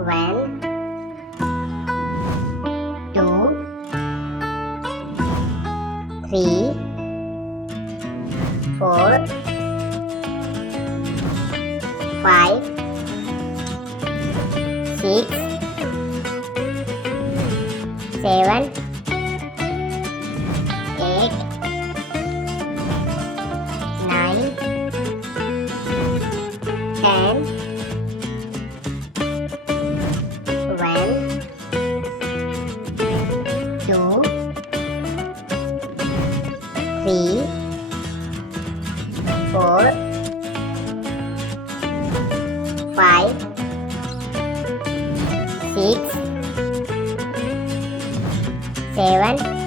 1, 2, 3, 4, 5, 6, 7, 8, 9, 10, 1, 2, 3, 4, 5, 6, 7,